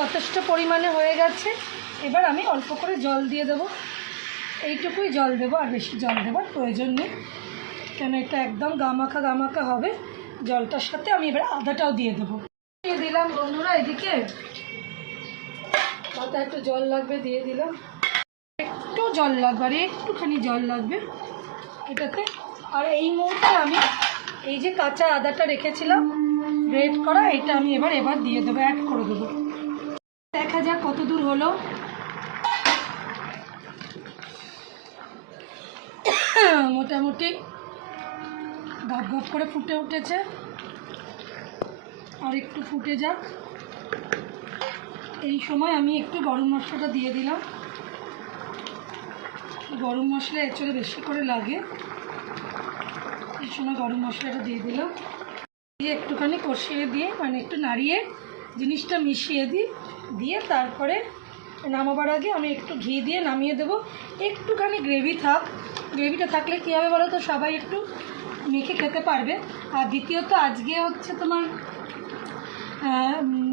যথেষ্ট পরিমাণে হয়ে গেছে। এবার আমি অল্প করে জল দিয়ে দেবো, এইটুকুই জল দেবো, আর বেশি জল দেওয়ার প্রয়োজন নেই, কেন এটা একদম গামাখা গামাখা হবে। জলটার সাথে আমি এবার আদাটাও দিয়ে দেবো। দিয়ে দিলাম বন্ধুরা, এদিকে আদা একটু জল লাগবে, দিয়ে দিলাম। একটু জল লাগবে, আর একটুখানি জল লাগবে এটাতে। আর এই মুহূর্তে আমি এই যে কাঁচা আদাটা রেখেছিলাম গ্রেট করা, এটা আমি এবার দিয়ে দেবো, অ্যাড করে দেবো। দেখা যাক কত দূর হলো। মোটামুটি গপ গপ করে ফুটে উঠেছে, আর একটু ফুটে যাক। এই সময় আমি একটু গরম মশলাটা দিয়ে দিলাম। গরম মশলা এঁচড়ে বেশি করে লাগে, এই সময় গরম মশলাটা দিয়ে দিলাম। দিয়ে একটুখানি কষিয়ে দিয়ে, মানে একটু নাড়িয়ে জিনিসটা মিশিয়ে দিয়ে তারপরে নামাবার আগে আমি একটু ঘি দিয়ে নামিয়ে দেবো। একটুখানি গ্রেভি থাক, গ্রেভিটা থাকলে কী হবে বলো তো, সবাই একটু মেখে খেতে পারবে। আর দ্বিতীয়ত আজকে হচ্ছে তোমার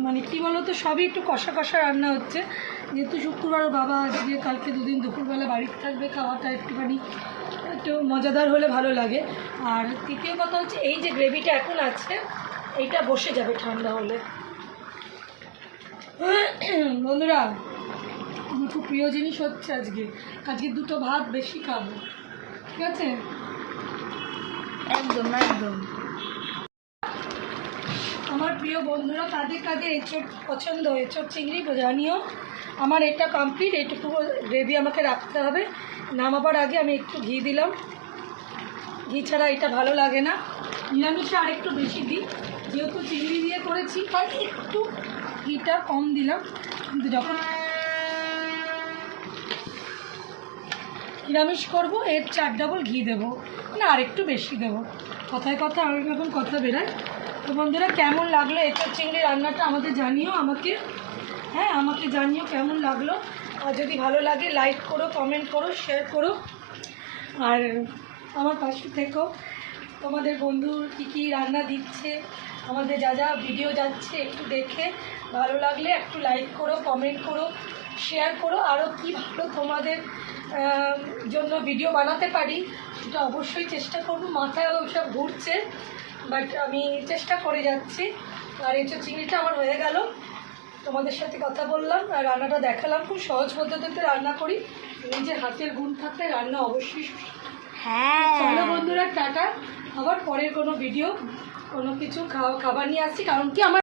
মানে কী বলো তো, সবই একটু কষা কষা রান্না হচ্ছে, যেহেতু শুক্রবার বাবা আজকে কালকে দুদিন দুপুরবেলা বাড়িতে থাকবে, খাওয়াটা একটুখানি একটু মজাদার হলে ভালো লাগে। আর তৃতীয় কথা হচ্ছে, এই যে গ্রেভিটা এখন আছে এইটা বসে যাবে ঠান্ডা হলে। বন্ধুরা, আমার খুব প্রিয় জিনিস হচ্ছে আজকে দুটো ভাত বেশি খাবো, ঠিক আছে? একদম একদম। আমার প্রিয় বন্ধুরা, কাদের কাদের এঁচড় পছন্দ, এঁচড় চিংড়ি জানিও। আমার এটা কমপ্লিট, এইটুকু গ্রেভি আমাকে রাখতে হবে। নামাবার আগে আমি একটু ঘি দিলাম, ঘি ছাড়া এটা ভালো লাগে না। নিরামিষে আর একটু বেশি দিই, যেহেতু চিংড়ি দিয়ে করেছি তাই একটু ঘিটা কম দিলাম, কিন্তু যখন নিরামিষ করবো এর 4 ডাবল ঘি দেবো, মানে আর একটু বেশি দেবো। কথায় কথা অনেক রকম কথা বেরোয়। তো বন্ধুরা, কেমন লাগলো এঁচড় চিংড়ি রান্নাটা আমাদের জানিও, আমাকে জানিও কেমন লাগলো। আর যদি ভালো লাগে লাইক করো, কমেন্ট করো, শেয়ার করো, আর আমার পাশে থেকো। তোমাদের বন্ধু কী রান্না দিচ্ছে, আমাদের যা ভিডিও যাচ্ছে একটু দেখে ভালো লাগলে একটু লাইক করো, কমেন্ট করো, শেয়ার করো। আরও কী ভালো তোমাদের জন্য ভিডিও বানাতে পারি সেটা অবশ্যই চেষ্টা করব। মাথায় ওসব ঘুরছে, বাট আমি চেষ্টা করে যাচ্ছি। আর এঁচড় চিংড়িটা আমার হয়ে গেল, তোমাদের সাথে কথা বললাম আর রান্নাটা দেখালাম। খুব সহজ পদ্ধতিতে রান্না করি, নিজের হাতের গুণ থাকলে রান্না অবশ্যই। হ্যাঁ, চলো বন্ধুরা, টাটা। আবার পরের কোনো ভিডিও কোনো কিছু খাবার নিয়ে আসছি, কারণ কি আমার